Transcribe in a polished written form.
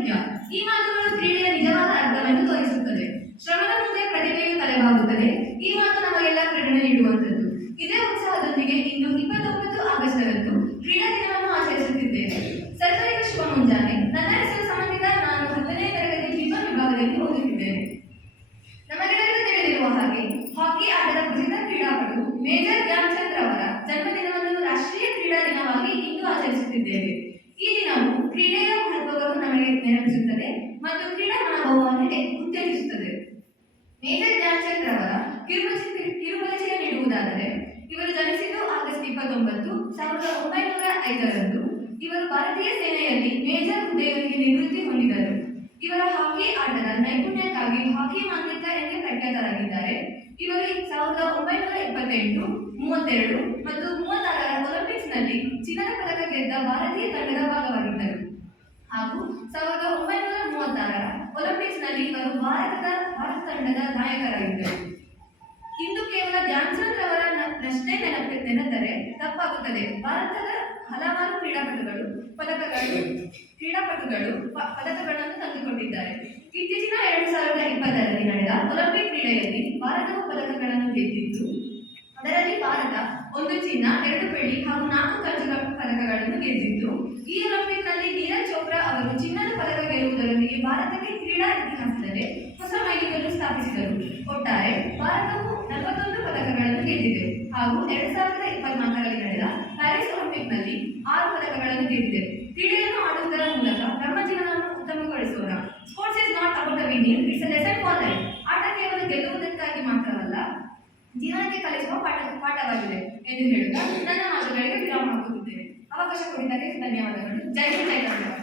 ಮುಖ್ಯ. ಈ ಮಾತುಗಳು ಕ್ರೀಡೆಯ ನಿಜವಾದ ಅರ್ಥವನ್ನು ತೋರಿಸುತ್ತದೆ. ಶ್ರಮದ ಮುಂದೆ ಪ್ರತಿಭೆಯು ತಲೆಬಾಗುತ್ತದೆ. ಈ ಮಾತು ನಮಗೆಲ್ಲ ಪ್ರೇರಣೆ ನೀಡುವಂಥದ್ದು. ಇದೇ ಉತ್ಸಾಹದೊಂದಿಗೆ ಇಂದು 29 ಆಗಸ್ಟ್ರಂದು ಕ್ರೀಡಾ ದಿನವನ್ನು ಆಚರಿಸುತ್ತಿದ್ದೇವೆ. ಸರ್ವರಿಗೂ ಶುಭ ಮುಂಜಾನೆ. ನನ್ನ ಹೆಸರು ಸಮನ್ವಿತ. ನಾನು 10ನೇ ತರಗತಿ ಜೀವನ ವಿಭಾಗದಲ್ಲಿ ಓದುತ್ತಿದ್ದೇನೆ. ನಮಗೆಲ್ಲರಿಗೂ ತಿಳಿದಿರುವ ಹಾಗೆ ಹಾಕಿ ಆಟದ ಪ್ರಸಿದ್ಧ ಕ್ರೀಡಾಪಟು ಮೇಜರ್ ಧ್ಯಾನ್ ಚಂದ್ ಅವರ ಜನ್ಮದಿನವನ್ನು ರಾಷ್ಟ್ರೀಯ ಕ್ರೀಡಾ ದಿನವಾಗಿ ಇಂದು ಆಚರಿಸುತ್ತಿದ್ದೇವೆ. ಈ ದಿನವು ಕ್ರೀಡೆಯ ಮಹತ್ವವನ್ನು ನಮಗೆ ನೆನಪಿಸುತ್ತದೆ ಮತ್ತು ಕ್ರೀಡಾ ಮನೋಭಾವವನ್ನು ಉತ್ತೇಜಿಸುತ್ತದೆ. ಮೇಜರ್ ಧ್ಯಾನ್ ಚಂದ್ ಅವರ ಕಿರುಪರಿಚಯ ನೀಡುವುದಾದರೆ, ಇವರು ಜನಿಸಿದ್ದು ಆಗಸ್ಟ್ 29, 1905ರಂದು. ಇವರು ಭಾರತೀಯ ಸೇನೆಯಲ್ಲಿ ಮೇಜರ್ ಹುದ್ದೆಯೊಂದಿಗೆ ನಿವೃತ್ತಿ ಹೊಂದಿದರು. ಇವರ ಹಾಕಿ ಆಟದ ನೈಪುಣ್ಯಕ್ಕಾಗಿ ಹಾಕಿ ಮಾಂತ್ರಿಕ ಎಂದೇ ಪ್ರಖ್ಯಾತರಾಗಿದ್ದಾರೆ. ಇವರು 1928, 32 ಮತ್ತು 36ರ ಒಲಿಂಪಿಕ್ಸ್ನಲ್ಲಿ ಚಿನ್ನದ ಪದಕ ಗೆದ್ದ ಭಾರತೀಯ ತಂಡದ ಭಾಗವಾಗಿದ್ದರು. ಹಾಗೂ 1936ರ ಒಲಿಂಪಿಕ್ಸ್ನಲ್ಲಿ ಇವರು ಭಾರತ ತಂಡದ ನಾಯಕರಾಗಿದ್ದರು. ಇಂದು ಕೇವಲ ಧ್ಯಾನ್ ಚಂದ್ ಅವರ ಪ್ರಶ್ನೆ ನೆನೆದರೆ ತಪ್ಪಾಗುತ್ತದೆ. ಭಾರತದ ಹಲವಾರು ಕ್ರೀಡಾಪಟುಗಳು ಪದಕಗಳನ್ನು ತಂದುಕೊಂಡಿದ್ದಾರೆ. ಇತ್ತೀಚಿನ 2020ರಲ್ಲಿ ನಡೆದ ಒಲಿಂಪಿಕ್ ಕ್ರೀಡೆಯಲ್ಲಿ ಭಾರತವು ಪದಕಗಳನ್ನು ಗೆದ್ದಿದ್ದು, ಅದರಲ್ಲಿ ಭಾರತ 1 ಚಿನ್ನ, 2 ಬೆಳ್ಳಿ ಹಾಗೂ 4 ಕಂಚು ಪದಕಗಳನ್ನು ಗೆದ್ದಿದ್ದು, ಈ ಒಲಿಂಪಿಕ್ನಲ್ಲಿ ನೀರಜ್ ಚೋಪ್ರಾ ಅವರು ಚಿನ್ನದ ಪದಕ ಗೆಲ್ಲುವುದರೊಂದಿಗೆ ಭಾರತಕ್ಕೆ ಕ್ರೀಡಾ ಇತಿಹಾಸದಲ್ಲಿ ಹೊಸ ಮೈಲಿಗಲ್ಲು ಸ್ಥಾಪಿಸಿದರು. ಒಟ್ಟಾರೆ ಭಾರತವು 41 ಪದಕಗಳನ್ನು ಗೆದ್ದಿದೆ ಹಾಗೂ 2024ರಲ್ಲಿ ನಡೆದ ಪ್ಯಾರಿಸ್ ಒಲಿಂಪಿಕ್ನಲ್ಲಿ 6 ಪದಕಗಳನ್ನು ಗೆದ್ದಿದೆ. ಕ್ರೀಡೆಯನ್ನು ಆಡುವುದರ ಮೂಲಕ ನಮ್ಮ ಜೀವನವನ್ನು ಉತ್ತಮಗೊಳಿಸೋಣ. Sports is not about winning, it's a lesson for life. ಆಟ ಕೇವಲ ಗೆಲ್ಲುವುದಕ್ಕಾಗಿ ಮಾತ್ರವಲ್ಲ, ಜೀವನಕ್ಕೆ ಕಲಿಸುವ ಪಾಠವಾಗಿದೆ ಎಂದು ಹೇಳುತ್ತಾ ನನ್ನ ಮಾತುಗಳಿಗೆ ವಿರಾಮ ಹಾಕುತ್ತಿದ್ದೇನೆ. ಅವಕಾಶ ಕೊಡಿದ್ದಕ್ಕೆ ಧನ್ಯವಾದಗಳು. ಜೈ ಹಿಂದ್, ಜೈ ಕರ್ನಾಟಕ.